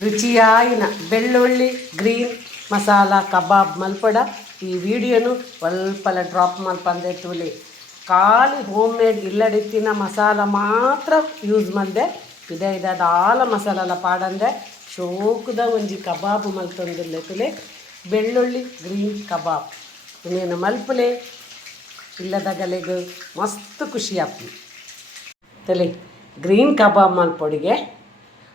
ರುಚಿಯಾಯಿನ ಬೆಳ್ಳುಳ್ಳಿ ಗ್ರೀನ್ ಮಸಾಲ ಕಬಾಬ್ ಮಲ್ಪಡ ಈ ವಿಡಿಯೋನು ಸ್ವಲ್ಪಲ ಡ್ರಾಪ್ ಮಲ್ಪಂದೆ ತುಲಿ ಖಾಲಿ ಹೋಮ್ ಮೇಡ್ ಇಲ್ಲಡಿತ್ತಿನ ಮಸಾಲ ಮಾತ್ರ ಯೂಸ್ ಮಂದೆ ಇದಾದ ಆಲ ಮಸಾಲ ಪಾಡಂದೆ ಶೋಕದ ಒಂಜಿ ಕಬಾಬ್ ಮಲ್ತೊಂದಿಲ್ಲೆ ತುಲೆ ಬೆಳ್ಳುಳ್ಳಿ ಗ್ರೀನ್ ಕಬಾಬ್ ಇನ್ನೇನು ಮಲ್ಪಲೆ ಇಲ್ಲದಗಲೆಗೆ ಮಸ್ತ್ ಖುಷಿ ಆಗ್ತದೆ ತಲೆ ಗ್ರೀನ್ ಕಬಾಬ್ ಮಲ್ಪೊಡಿಗೆ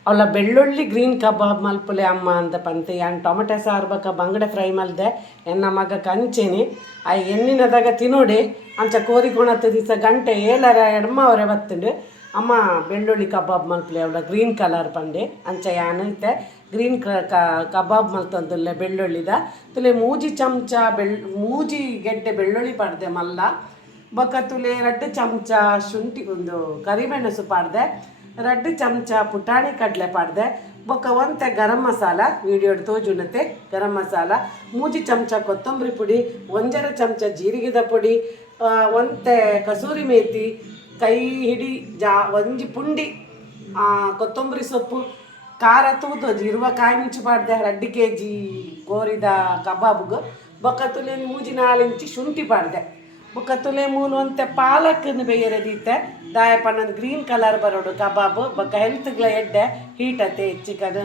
ಅವಳ ಬೆಳ್ಳುಳ್ಳಿ ಗ್ರೀನ್ ಕಬಾಬ್ ಮಲ್ಪಲೆ ಅಮ್ಮ ಅಂತ ಪಂತೆ ಯಾನ್ ಟೊಮೆಟೊ ಸಾರು ಬಕ್ಕ ಬಂಗಡೆ ಫ್ರೈ ಮಲ್ದೆ ಎನ್ನ ಮಗ ಕಂಚೇನಿ ಆ ಎಣ್ಣಿನದಾಗ ತಿನ್ನೋಡಿ ಅಂಚ ಕೋರಿಕೊಣತ್ತು ದಿವಸ ಗಂಟೆ ಏಳರ ಎಡಮ ಅವರೇ ಬತ್ತುಂಡು ಅಮ್ಮ ಬೆಳ್ಳುಳ್ಳಿ ಕಬಾಬ್ ಮಲ್ಪಲೆ ಅವಳ ಗ್ರೀನ್ ಕಲರ್ ಪಂಡೆ ಅಂಚ ಯಾನೈತೆ ಗ್ರೀನ್ ಕಬಾಬ್ ಮಲ್ತಂದುಲ್ಲೆ ಬೆಳ್ಳುಳ್ಳಿದ ತುಲೆ ಮೂಜಿ ಚಮಚ ಮೂಜಿ ಗೆಡ್ಡೆ ಬೆಳ್ಳುಳ್ಳಿ ಪಡ್ದೆ ಮಲ್ಲ ಬೊಕ್ಕ ತುಲೆ 2 ಚಮಚ ಶುಂಠಿ ಒಂದು ಕರಿಮೆಣಸು ಪಾಡ್ದೆ 2 ಚಮಚ ಪುಟಾಣಿ ಕಡಲೆ ಪಾಡ್ದೆ ಬೊಕ್ಕ ಒಂತೆ ಗರಂ ಮಸಾಲ ವಿಡಿಯೋಡ್ ತೋಜುನತೆ ಗರಂ ಮಸಾಲ ಮೂಜಿ ಚಮಚ ಕೊತ್ತಂಬರಿ ಪುಡಿ 1 ಚಮಚ ಜೀರಿಗೆದ ಪುಡಿ ಒಂತೆ ಕಸೂರಿ ಮೇಥಿ ಕೈ ಹಿಡಿ ಒಂಜಿ ಪುಂಡಿ ಕೊತ್ತಂಬರಿ ಸೊಪ್ಪು ಖಾರ ತೂದು ಇರುವ ಕಾಯಿ ಮಿಂಚು ಪಾಡ್ದೆ 2 kg ಕೋರಿದ ಕಬಾಬ್ಗೆ ಬೊಕ್ಕ ತುಲೆ ಮೂಜಿ 4 ಇಂಚಿ ಶುಂಠಿ ಪಾಡ್ದೆ ಬೊಕ್ಕ ತುಲೆ ಮೂಲು ಒಂತೆ ಪಾಲಕ್ಕನ್ನು ಬೇಯರೆ ದೀತೆ ದಾಯ ಪನ್ನೊಂದು ಗ್ರೀನ್ ಕಲರ್ ಬರೋಡು ಕಬಾಬು ಬೊಕ್ಕ ಹೆಲ್ತ್ಗ್ಲ ಎಡ್ಡೆ ಹೀಟತ್ತೆ ಚಿಕನ್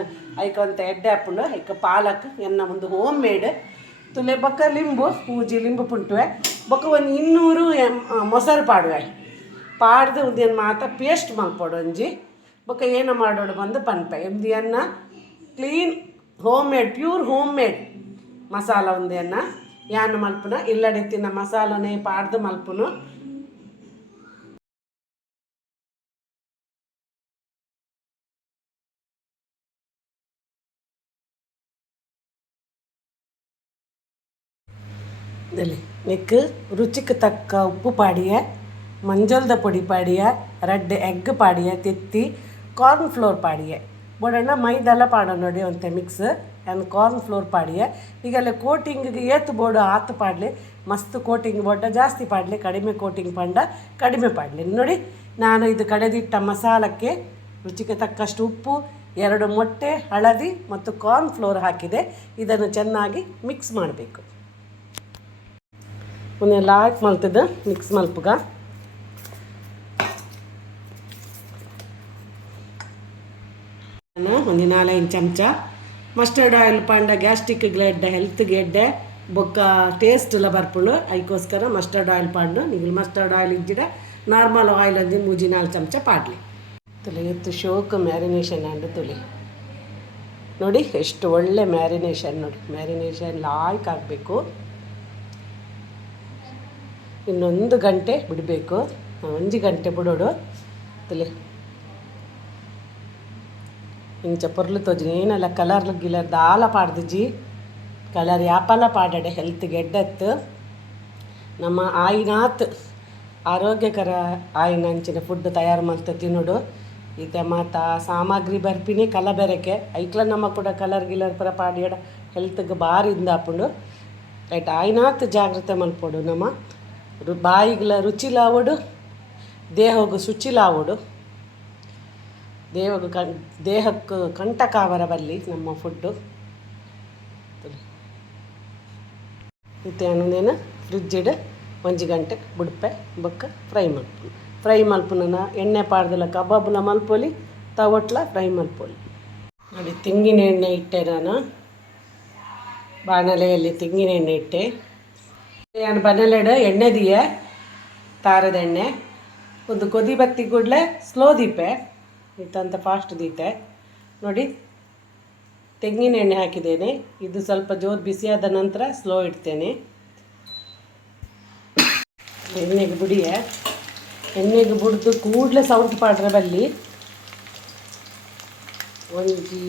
ಐಕೊಂತ ಎಡ್ಡೆ ಹಾಪುಂಡು ಐಕ ಪಾಲಕ್ ಎನ್ನ ಒಂದು ಹೋಮ್ ಮೇಡ್ ತುಲೆ ಬೊಕ್ಕ ಲಿಂಬು ಮೂಜಿ ಲಿಂಬು ಪುಂಟುವೆ ಬೊಕ್ಕ ಒಂದು 200 ಮೊಸರು ಪಾಡುವೆ ಪಾಡ್ದು ಉದಿಯನ್ ಮಾತ ಪೇಸ್ಟ್ ಮಲ್ಪೊಡು ಒಂಜಿ ಬೊಕ್ಕ ಏನು ಮಾಡೋಡು ಬಂದು ಪನ್ಪೆ ಉದಿಯನ್ನ clean home made pure home made masala ಉಂದಿಯನ್ನ ಯಾನು ಮಲ್ಪುನ ಇಲ್ಲಡಿತ್ತಿನ ಮಸಾಲನೇ ಪಾಡ್ದು ಮಲ್ಪುನು ನೆಕ್ ರುಚಿಗೆ ತಕ್ಕ ಉಪ್ಪು ಪಾಡಿಯ ಮಂಜಲ್ದ ಪೊಡಿ ಪಾಡಿಯ 2 ಎಗ್ ಪಾಡಿಯ ತೆತ್ತಿ ಕಾರ್ನ್ ಫ್ಲೋರ್ ಪಾಡಿಯ ಬೊಡಣ್ಣ ಮೈದೆಲ್ಲ ಪಾಡ ನೋಡಿ ಅಂತೆ ಮಿಕ್ಸ್ ಆ್ಯಂಡ್ ಕಾರ್ನ್ ಫ್ಲೋರ್ ಪಾಡಿಯ ಈಗೆಲ್ಲ ಕೋಟಿಂಗಿಗೆ ಏತು ಬೋರ್ಡು ಆತು ಪಾಡಲಿ ಮಸ್ತ್ ಕೋಟಿಂಗ್ ಬೋರ್ಡ ಜಾಸ್ತಿ ಪಾಡಲಿ ಕಡಿಮೆ ಕೋಟಿಂಗ್ ಪಂಡ ಕಡಿಮೆ ಪಾಡಲಿ ನೋಡಿ ನಾನು ಇದು ಕಡೆದಿಟ್ಟ ಮಸಾಲಕ್ಕೆ ರುಚಿಗೆ ತಕ್ಕಷ್ಟು ಉಪ್ಪು 2 ಮೊಟ್ಟೆ ಹಳದಿ ಮತ್ತು ಕಾರ್ನ್ ಫ್ಲೋರ್ ಹಾಕಿದೆ ಇದನ್ನು ಚೆನ್ನಾಗಿ ಮಿಕ್ಸ್ ಮಾಡಬೇಕು ಒಂದೆಲ್ಲ ಹಾಕಿ ಮಲ್ತದ ಮಿಕ್ಸ್ ಮಲ್ಪಗ ಒಂದು 4-5 ಚಮಚ ಮಸ್ಟರ್ಡ್ ಆಯಿಲ್ ಪಂಡ ಗ್ಯಾಸ್ಟ್ರಿಕ್ಗೆ ಎಡ್ಡೆ ಹೆಲ್ತ್ಗೆ ಎಡ್ಡೆ ಬೊಕ್ಕ ಟೇಸ್ಟ್ ಎಲ್ಲ ಬರ್ಪುಂಡು ಅದಕ್ಕೋಸ್ಕರ ಮಸ್ಟರ್ಡ್ ಆಯಿಲ್ ಪಾಡು ನೀವು ಮಸ್ಟರ್ಡ್ ಆಯಿಲ್ ಇದ್ದಿಡ ನಾರ್ಮಲ್ ಆಯಿಲ್ ಅಂದು ಮೂಜಿ 4 ಚಮಚ ಪಾಡಲಿ ತುಲೆ ಎತ್ತು ಶೋಕ್ ಮ್ಯಾರಿನೇಷನ್ ಅಂಡು ತುಲೆ ನೋಡಿ ಎಷ್ಟು ಒಳ್ಳೆ ಮ್ಯಾರಿನೇಷನ್ ನೋಡಿ ಮ್ಯಾರಿನೇಷನ್ ಲಾಯ್ಕ್ ಆಗಬೇಕು ಇನ್ನೊಂದು ಗಂಟೆ ಬಿಡಬೇಕು 1 ಗಂಟೆ ಬಿಡೋಡು ತುಲೆ ಇಂಚ ಪೊರ್ಲು ತೋಜಿ ಏನೆಲ್ಲ ಕಲರ್ ಗಿಲರ್ ದಾಲ ಪಾಡ್ದಿಜಿ ಕಲರ್ ಯಾಪಲ ಪಾಡಡೆ ಹೆಲ್ತ್ಗೆ ಎಡ್ಡೆತ್ತು ನಮ್ಮ ಆಯಿನಾತ್ ಆರೋಗ್ಯಕರ ಆಯಿನ ಅಂಚಿನ ಫುಡ್ ತಯಾರು ಮಾಡ್ತಾ ತಿನ್ನೋಡು ಈಗ ಮಾತಾ ಸಾಮಗ್ರಿ ಬರ್ಪಿನಿ ಕಲಬೆರಕೆ ಐಕ್ಲ ನಮ್ಮ ಕೂಡ ಕಲರ್ ಗಿಲರ್ ಪರ ಪಾಡಿಯಡ ಹೆಲ್ತ್ಗೆ ಭಾರಿ ಇಂದಾಪುಂಡು ರೈಟ್ ಆಯಿನಾತ್ ಜಾಗ್ರತೆ ಮಲ್ಪೋಡು ನಮ್ಮ ಬಾಯಿಗಳ ರುಚಿಲಾವಡು ದೇಹಕ್ಕೆ ಶುಚಿಲಾವಡು ದೇಹಕ್ಕೆ ಕಂಟಕಾವರ ಬಲ್ಲಿ ನಮ್ಮ ಫುಡ್ಡು ಮತ್ತು ಅನ್ನೋದೇನು ಫ್ರಿಜ್ಜಿಡು 1 ಗಂಟೆ ಬಿಡ್ಪೆ ಬೊಕ್ಕ ಫ್ರೈ ಮಲ್ಪುನ ಎಣ್ಣೆ ಪಾಡ್ದಲ್ಲ ಕಬಾಬ್ಲ ಮಲ್ಪೊಲಿ ತವಟ್ಲ ಫ್ರೈ ಮಲ್ಪೊಲಿ ನೋಡಿ ತೆಂಗಿನ ಎಣ್ಣೆ ಇಟ್ಟೆ ನಾನು ಬಾಣಲೆಯಲ್ಲಿ ತೆಂಗಿನ ಎಣ್ಣೆ ಇಟ್ಟೆ ನಾನು ಬನ್ನಲೆಡು ಎಣ್ಣೆ ದಿಯೆ ತಾರದ ಎಣ್ಣೆ ಒಂದು ಕೊದಿ ಬತ್ತಿ ಕೂಡಲೇ ಸ್ಲೋ ದೀಪೆ ಇತ್ತಂತ ಫಾಸ್ಟ್ ದೀತೆ ನೋಡಿ ತೆಂಗಿನ ಎಣ್ಣೆ ಹಾಕಿದ್ದೇನೆ ಇದು ಸ್ವಲ್ಪ ಜೋರು ಬಿಸಿಯಾದ ನಂತರ ಸ್ಲೋ ಇಡ್ತೇನೆ ಎಣ್ಣೆಗೆ ಬುಡಿಯೆ ಎಣ್ಣೆಗೆ ಬುಡ್ದು ಕೂಡಲೇ ಸೌಂಡ್ ಪಾಡ್ರೆ ಬಲ್ಲಿ ಒಂಜಿ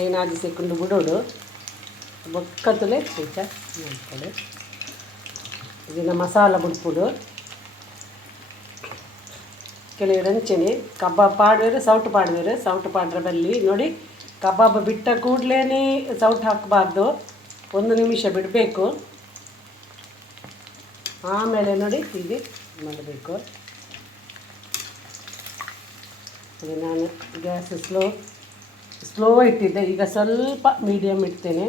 5-6 ಸೆಕೆಂಡ್ ಬಿಡೋಡು ಬೊಕ್ಕತ್ತಲೆ ಆಯ್ತಾ ಮಾಡ್ಕೊಳ್ಳಿ ಇದನ್ನ ಮಸಾಲ ಬಿಡ್ಪುಡು ಕೆಲವರು ಹಂಚೆನೆ ಕಬಾಬ್ ಪಾಡುವರು ಸೌಟು ಪಾಡ್ರೆ ಬಲ್ಲಿ ನೋಡಿ ಕಬಾಬ್ ಬಿಟ್ಟ ಕೂಡಲೇ ಸೌಟು ಹಾಕಬಾರ್ದು 1 ನಿಮಿಷ ಬಿಡಬೇಕು ಆಮೇಲೆ ನೋಡಿ ಹೀಗೆ ಮಾಡಬೇಕು ನಾನು ಗ್ಯಾಸ್ ಸ್ಲೋ ಸ್ಲೋ ಇಟ್ಟಿದ್ದೆ, ಈಗ ಸ್ವಲ್ಪ ಮೀಡಿಯಮ್ ಇಡ್ತೇನೆ,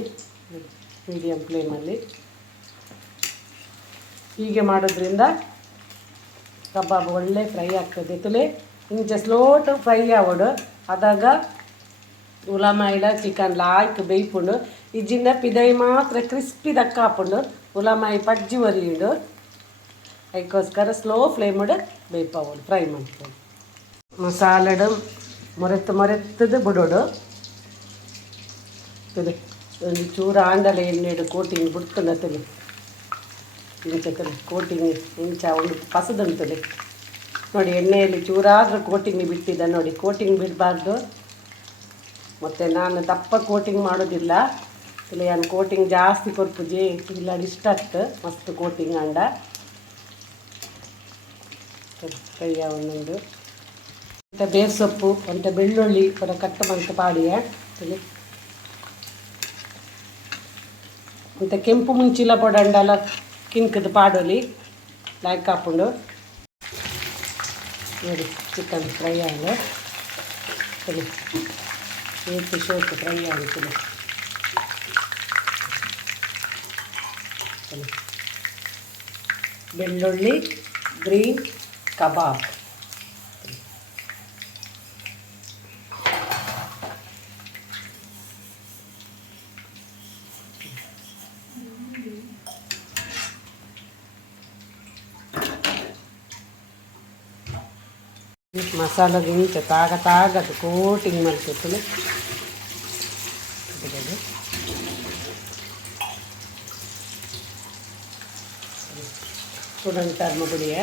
ಮೀಡಿಯಮ್ ಫ್ಲೇಮಲ್ಲಿ. ಹೀಗೆ ಮಾಡೋದ್ರಿಂದ ಕಬಾಬ್ ಒಳ್ಳೆ ಫ್ರೈ ಆಗ್ತದೆ ತುಲೆ. ಇಂಚ ಸ್ಲೋ ಟು ಫ್ರೈ ಆವಡು ಅದಾಗ ಉಲಮಾಯಿಲ ಚಿಕನ್ ಲಾಯ್ಕ್ ಬೇಯ್ಪುಂಡು ಇಜ್ಜಿಂದ ಪಿದೈ ಮಾತ್ರ ಕ್ರಿಸ್ಪಿ ದಕ್ಕ ಹಾಪುಂಡು ಉಲಮಾಯಿ ಪಜ್ಜಿ ಒರಿಯುಂಡು. ಅದಕ್ಕೋಸ್ಕರ ಸ್ಲೋ ಫ್ಲೇಮಡ್ ಬೇಯ್ಪವಡು ಫ್ರೈ ಮಾಡ್ಕೊಂಡು ಮಸಾಲೆಡು ಮೊರೆತ್ತದು ಬಿಡೋಡು. ತುಲೆ ಒಂದು ಚೂರು ಆಂಡಲ ಎಣ್ಣೆಡು ಕೋಟಿಂಗ್ ಬಿಡ್ತುಂಡ ತುಲೆ ಇಂಚತಲೆ ಕೋಟಿಂಗ್ ಇಂಚ ಒಂದು ಪಸದುಂಟುಲೆ ನೋಡಿ. ಎಣ್ಣೆಯಲ್ಲಿ ಚೂರಾದರೂ ಕೋಟಿಂಗ್ ಬಿಟ್ಟಿದ್ದ ನೋಡಿ. ಕೋಟಿಂಗ್ ಬಿಡಬಾರ್ದು, ಮತ್ತು ನಾನು ದಪ್ಪ ಕೋಟಿಂಗ್ ಮಾಡೋದಿಲ್ಲ ತುಲೆ. ನಾನು ಕೋಟಿಂಗ್ ಜಾಸ್ತಿ ಕೊಡ್ಪುಜಿ ಇಲ್ಲ ಇಷ್ಟ ಆಗ್ತು ಮಸ್ತ್ ಕೋಟಿಂಗ್ ಅಂಡ ಕೈಯ ಒಂದೊಂದು. ಮತ್ತು ಬೇರ್ ಸೊಪ್ಪು ಮತ್ತು ಬೆಳ್ಳುಳ್ಳಿ ಪುರ ಕಟ್ಟು ಮಂತು ಪಾಡಿಯ ತುಲೆ. ಮತ್ತು ಕೆಂಪು ಮುಂಚಿಲ ಪೊಡಂಡಲ ಕಿನ್ಕದು ಪಾಡೋಲಿ ಲಾಯ್ಕ್ ಹಾಕೊಂಡು ನೋಡಿ. ಚಿಕನ್ ಫ್ರೈ ಆಗ ತುಲೆ ಏತು ಶೋಕು ಫ್ರೈ ಆಗುತ್ತದೆ. ಬೆಳ್ಳುಳ್ಳಿ ಗ್ರೀನ್ ಕಬಾಬ್ ಮಸಾಲ ಗಿಂಚ ತಾಗದು ಕೋಟಿಂಗ್ ಮಾಡ್ತಿರ್ತದೆ. ಸ್ಟೂಡೆಂಟ್ ಮಗುಡಿಯ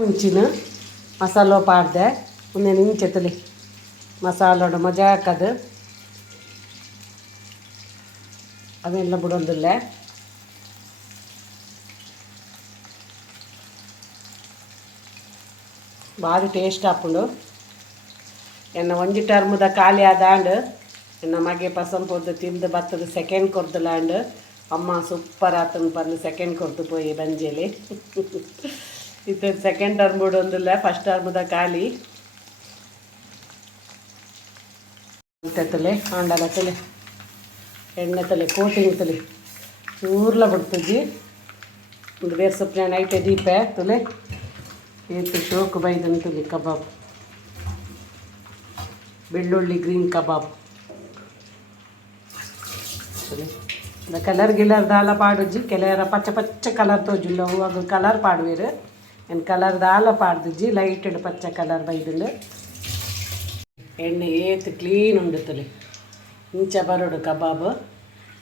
ಮುಂಚಿನ ಮಸಾಲ ಪಾಡ್ದೆ ಒಂದೇ ನಿಂಚತಲಿ ಮಸಾಲೋಡು ಮಜಾ ಹಾಕದು ಅವೆಲ್ಲ ಬಿಡೋದಿಲ್ಲ. ಭಾರಿ ಟೇಸ್ಟ್ ಹಾಕೊಂಡು ಎನ್ನ ಒಂಜಿ ಟರ್ಮದ ಖಾಲಿ ಆದಾಂಡ್ ಎನ್ನ ಮಗೆ ಪಸಂದ್ ಪೊದ್ದು ತಿಂದು ಬತ್ತದ ಸೆಕೆಂಡ್ ಕೊರ್ದಲಾಂಡ್ ಅಮ್ಮ ಸೂಪರ್ ಆತನ ಬಂದು ಸೆಕೆಂಡ್ ಕೊರ್ದು ಪೋಯಿ ಬಂಜೇಲಿ. ಇದು ಸೆಕೆಂಡ್ ಟರ್ಮ್ ಬಿಡೋದಿಲ್ಲ, ಫಸ್ಟ್ ಟರ್ಮದ ಖಾಲಿ ತಲೆ ಆಂಡಲ ತಲೆ ಎಣ್ಣೆ ತಲೆ ಕೋಟಿಂಗ್ ತಲೆ ಚೂರ್ಲ ಬಿಡ್ತಜ್ಜಿ ಒಂದು ಬೇರೆ ಸೊಪ್ಪಿನ ನೈಟೆ ದೀಪ ತುಲೆ ಏತು ಶೋಕು ಬೈದಂತಲಿ ಕಬಾಬ್. ಬೆಳ್ಳುಳ್ಳಿ ಗ್ರೀನ್ ಕಬಾಬ್ ತುಲೆ ಕಲರ್ ಗಿಲರ್ ದಾಲ ಪಾಡುಜ್ಜಿ ಕೆಲವರ ಪಚ್ಚ ಪಚ್ಚ ಕಲರ್ ತೋಜುಲ್ಲ ಹೂವಾಗ ಕಲರ್ ಪಾಡುವೇರು ಏನು ಕಲರ್ ದಾಲ ಪಾಡ್ದುಜ್ಜಿ ಲೈಟೆಡ್ ಪಚ್ಚ ಕಲರ್ ಬೈದುಂಡು. ಎಣ್ಣೆ ಏತು ಕ್ಲೀನ್ ಉಂಡು ತುಲೆ ಇಂಚ ಬರೋಡು ಕಬಾಬ್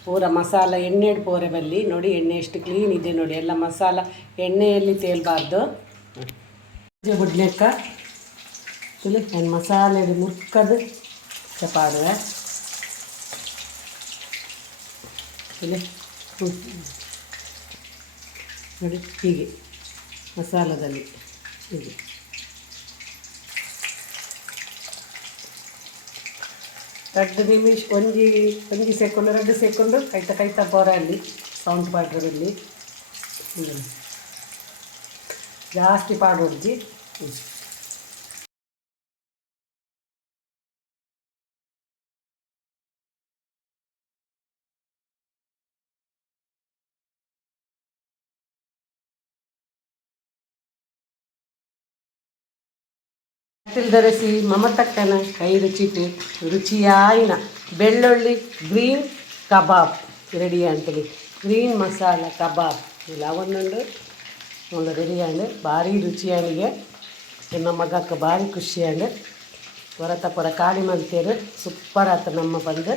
ಪೂರ ಮಸಾಲ ಎಣ್ಣೆಡು ಪೋರೆ ಬಲ್ಲಿ ನೋಡಿ. ಎಣ್ಣೆ ಎಷ್ಟು ಕ್ಲೀನ್ ಇದೆ ನೋಡಿ. ಎಲ್ಲ ಮಸಾಲ ಎಣ್ಣೆಯಲ್ಲಿ ತೇಲ್ಬಾರ್ದು. ಬುಡ್ನೆಕ್ಕ ತುಳಿ ಏನು ಮಸಾಲೆದು ಮುಕ್ಕದು ಚಪಾಡುವೆ ತುಳಿ ನೋಡಿ. ಹೀಗೆ ಮಸಾಲದಲ್ಲಿ ಹೀಗೆ ಎರಡು ನಿಮಿಷ ಒಂಜಿ ಸೆಕೆಂಡ್ 2 ಸೆಕೆಂಡು ಕೈತ ಪೋರ ಅಲ್ಲಿ ಸೌಂಡ್ ಪಾಡ್ರಲ್ಲಿ ಜಾಸ್ತಿ ಪಾಡೋಡ್ಜಿ. ಧರಿಸಿ ಮಮತಕ್ಕನ ಕೈ ರುಚಿಟ್ಟು ರುಚಿಯಾಯಿನ ಬೆಳ್ಳುಳ್ಳಿ ಗ್ರೀನ್ ಕಬಾಬ್ ರೆಡಿ ಅಂತೇಳಿ. ಗ್ರೀನ್ ಮಸಾಲ ಕಬಾಬ್ ಇಲ್ಲ ಒಂದೊಂದು ಒಂದು ರೆಡಿ ಆಂಡು ಭಾರಿ ರುಚಿಯಾನಿಗೆ ನಮ್ಮ ಮಗಕ್ಕೆ ಭಾರಿ ಖುಷಿಯಾಂಡು ಹೊರತ ಪುರ ಕಾಳಿ ಮಲ್ತೇರು ಸೂಪರ್ ಆತ ನಮ್ಮ ಬಂದು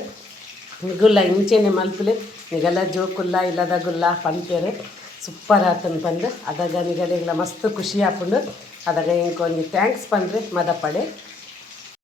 ನಿಗುಲ್ಲ ಇಂಚೆನೆ ಮಲ್ಪಲೆ ನಿಗಲ್ಲ ಜೋಕುಲ್ಲ ಇಲ್ಲದ ಗುಲ್ಲ ಪಂತೇರು ಸೂಪರ್ ಆತನ ಬಂದು ಅದಾಗ ನಿಗಲೆಲ್ಲ ಮಸ್ತ್ ಖುಷಿ ಹಾಕೊಂಡು ಅದಾಗ ಇಂಕೊಂದು ಥ್ಯಾಂಕ್ಸ್ ಬಂದರೆ ಮದ ಪಡೆ.